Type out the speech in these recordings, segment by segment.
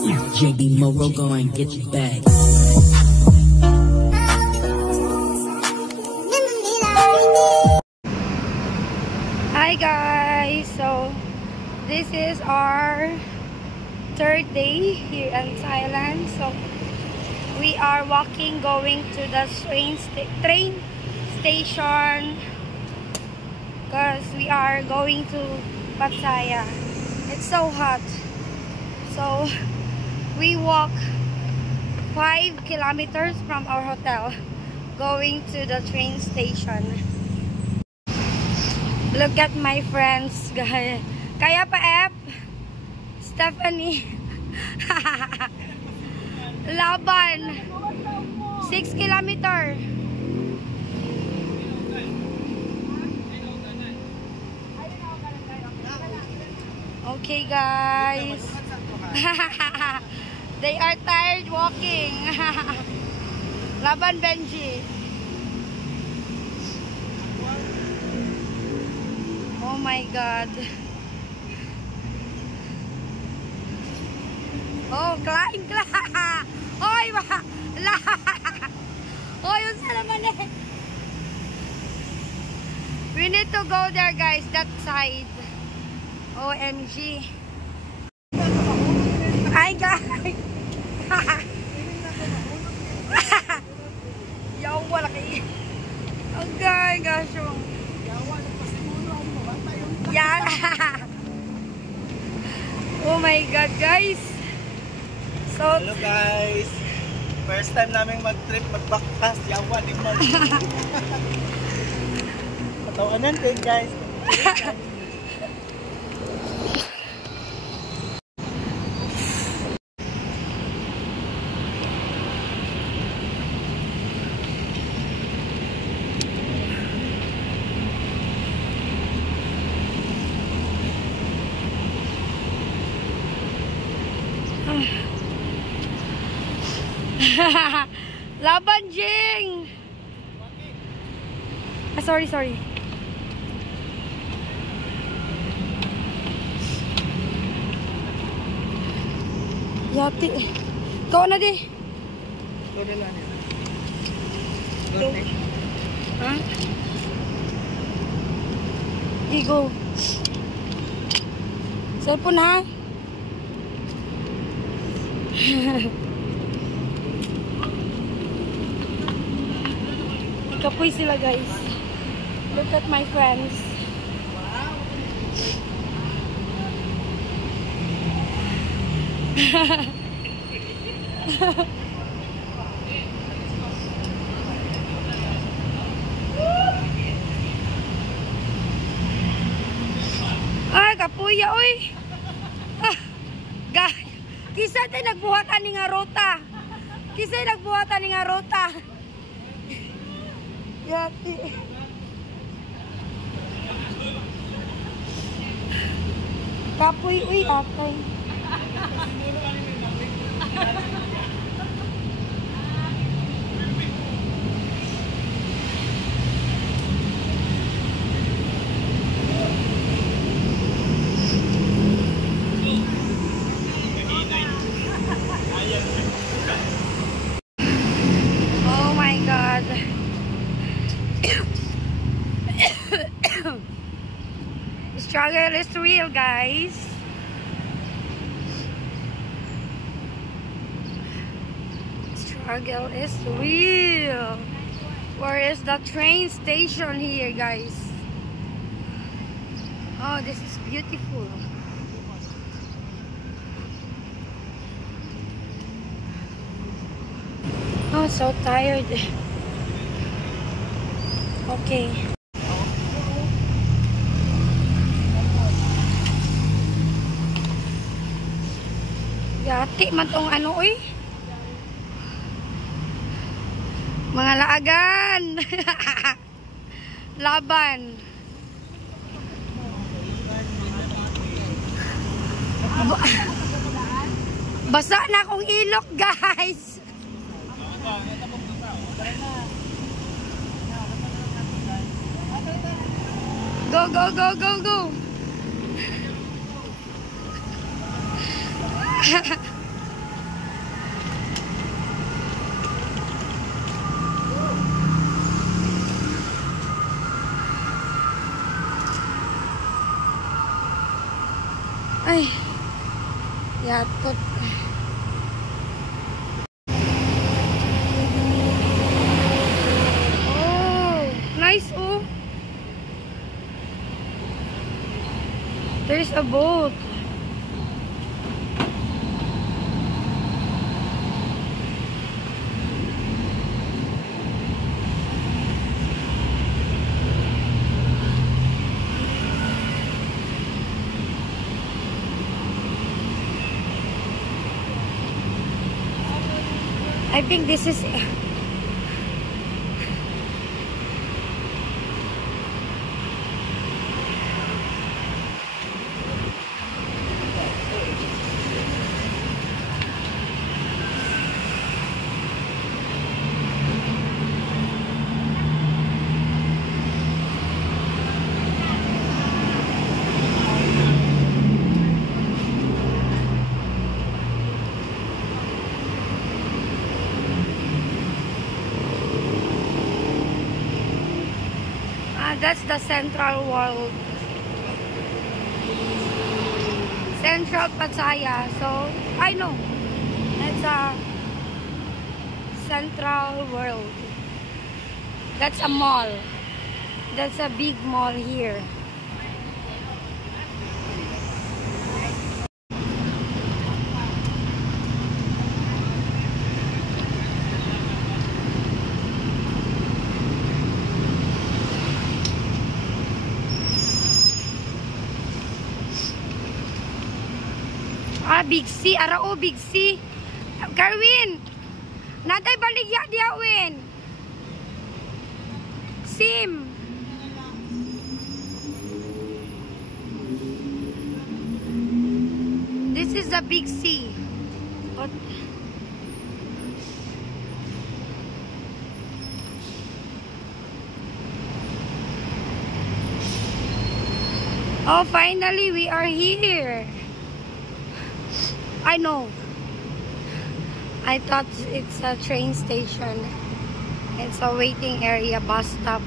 JB Moro, go and get your bag. Hi guys, so this is our third day here in Thailand. So we are walking, going to the train station because we are going to Pattaya. It's so hot, so we walk 5 kilometers from our hotel going to the train station. Look at my friends, guys. Kaya pa, Ep? Stephanie. Laban. 6 kilometer. Okay, guys. They are tired walking. Laban, Benji. Oh my God. Oh, climb. Oy, oy, yun sa naman eh. We need to go there, guys, that side. OMG. Ay, guys. Yaw, wala kayo. Okay, gosh. Yeah. Oh my God, guys. So, hello guys. First time namin mag-trip, mag-backpass. Yawa, di mo. Patawanan din, guys. Laban, Jing! Ah, sorry. Yati. Ikaw na di. Ikaw na lang. Ha? Igo. Cellphone ha? Kapoy sila, guys. Look at my friends. Ay, kapuya, oy. Guys, kisa tayo nagbuhatan ni nga rota. Yati. Kapoy, uy, atay. Oh my God. The struggle is real, guys. Struggle is real. Where is the train station here, guys? Oh, this is beautiful. Oh, so tired. Okay. Yati man tong ano, uy. Mga laagan. Laban. Basa na akong ilok, guys. Go, go, go, go, go. Ay, yatot. Oh, nice oh. There's a boat. I think this is that's the Central World. Central Pattaya. So, I know. It's a Central World. That's a mall. That's a big mall here. Ah, Big C. Arao, Big C. Carwin. Natay baligya diya, Win. Sim. This is the Big C. What? Oh, finally we are here. I know. I thought it's a train station. It's a waiting area, bus stop.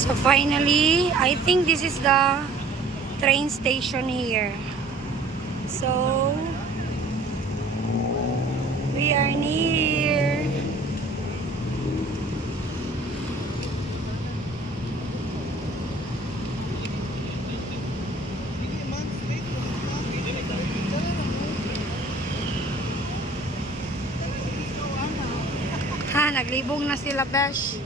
So finally, I think this is the train station here. So we are near. Ha, naglibong na sila, Besh.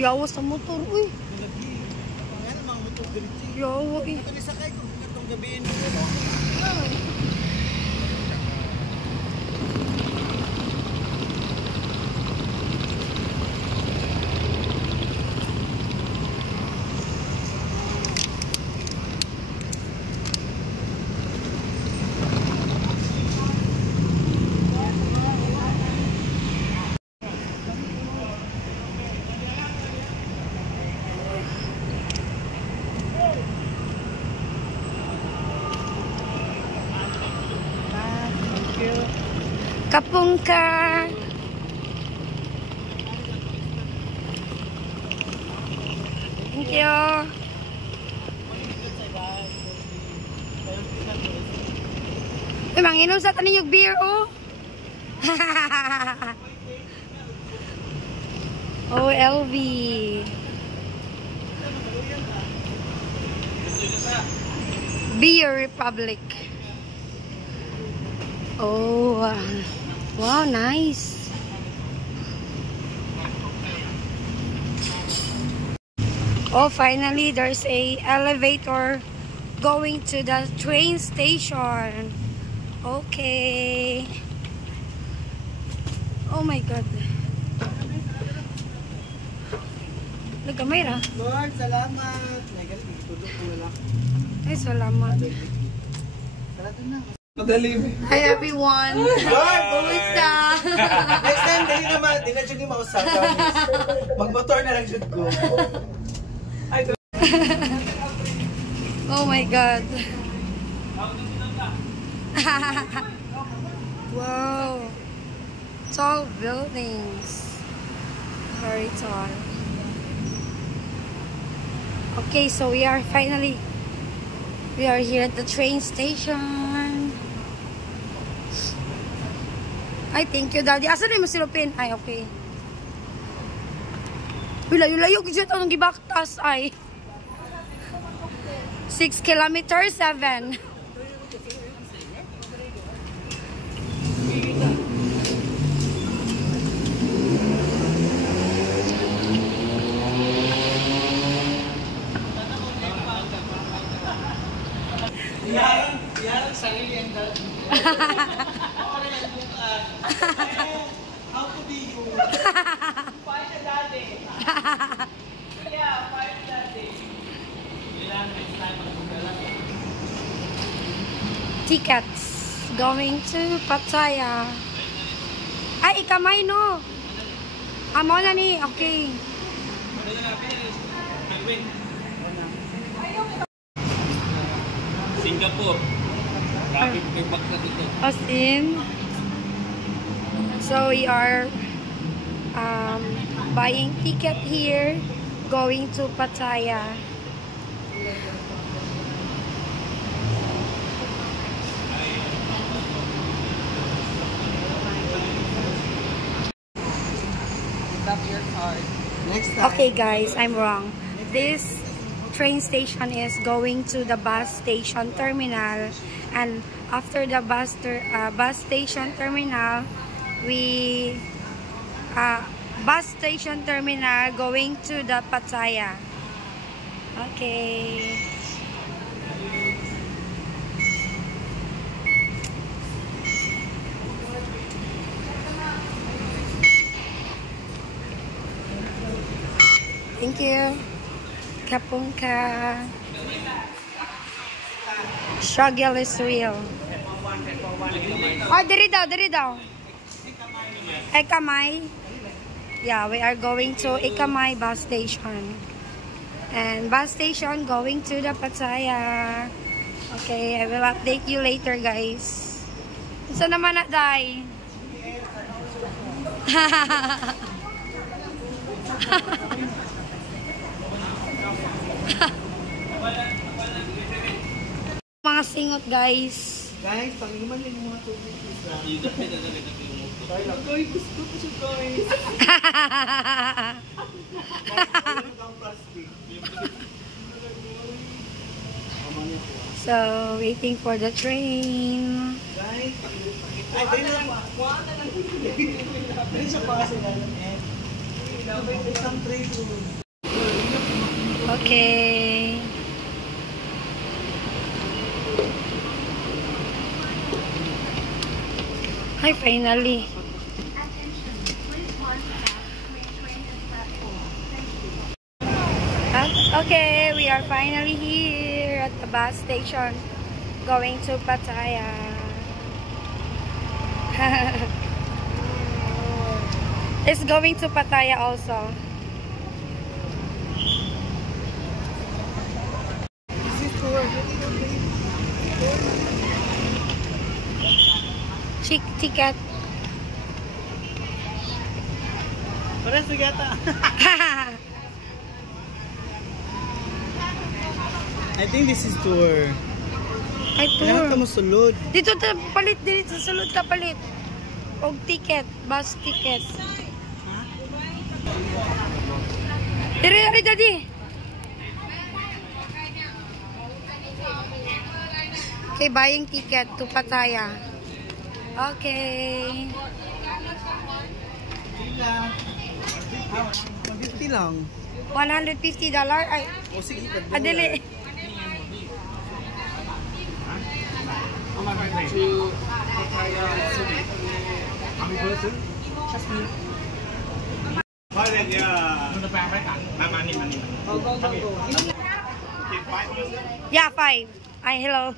Yawa sa motor, uy. Yawa, eh. Kapungka. Thank you. Uy, manginom sa tanin yung beer, oh. Oh, LV. Beer Republic. Oh, wow, nice. Oh, finally, there's a elevator going to the train station. Okay. Oh my God. Nagkamay ra. Lord, salamat. Nagal, tutulog ko lang. Ay, salamat. Sarado na. Madalim. Hi everyone. Lord, Kumusta? Next time, dali naman. Di na dyan yung mausap. Mag-motor na lang dyan ko. Oh my God. Wow. Tall buildings. Very tall. Okay, so we are here at the train station. Ay, thank you, Daddy. Asa na yung masilupin? Ay, okay. Layo-layo, gijit ang gibaktas, ay. 6 kilometers, 7. Yarang sarili ang dati. How to be you? Find a daddy. Yeah, find a daddy. Tickets going to Pattaya. Ay, ikamay no. Amo na ni. Okay. Singapore. Kapit may bakta dito. As in. So we are buying ticket here, going to Pattaya. Tap your card. Next time. Okay guys, I'm wrong. This train station is going to the bus station terminal, and after the bus station terminal, bus station terminal going to the Pattaya. Okay. Thank you. Kapunka. Struggle is real. Oh, diri daw. Ekamay. Yeah, we are going to Ekamay bus station. And bus station going to the Pattaya. Okay, I will update you later, guys. Isa naman na, Day? Mga singot, guys. Guys, pag-iman yung mga tubig. Guys, gusto ko siya, guys. So, waiting for the train. Guys, ay, dali na lang. Dali siya pa kasi nalang isang train. Okay. Hi, finally. Okay, we are finally here at the bus station going to Pattaya. It's going to Pattaya also. Ticket. Parang sigata. I think this is tour. Ay, Kailangan ka tour. mo sulod. Dito ta palit, dito sa sulod ka palit. Og ticket, bus ticket. Dire, daddy. Okay, buying ticket to Pattaya. Okay. $50 lang. $150. Ay, O sige, adili. Yeah, 5. Ay, hello.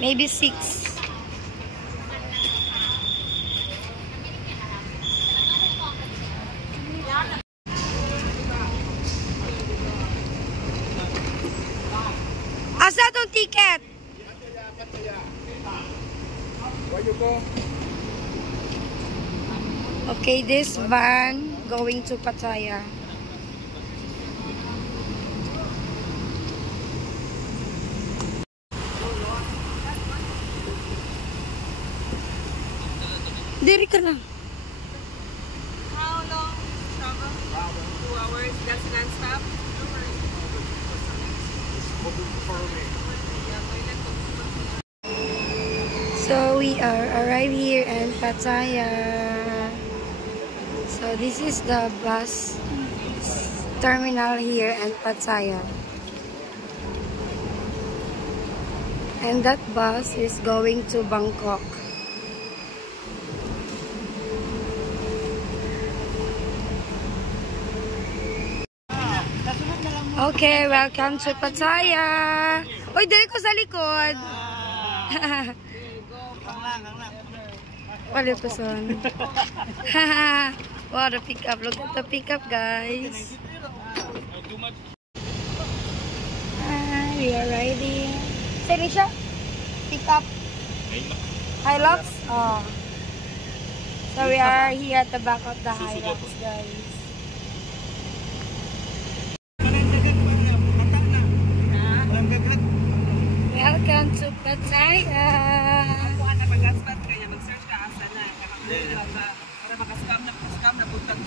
Maybe 6. Asa tong ticket? Okay, this van going to Pattaya. Diri ka na. How long travel? 2 hours. That's non-stop? So we are arrived here in Pattaya. So this is the bus terminal here in Pattaya. And that bus is going to Bangkok. Okay, welcome to Pattaya. Uy, dali ko sa likod. Wala pa son. Wow, the pickup. Look at the pickup, guys. We are riding. Saan siya? Pickup. Hilux? Oh. So we are here at the back of the Hilux, guys. Welcome to Pattaya. Kung ano mag-gaspat kaya mag-search ka asa na. Para makascam na buntag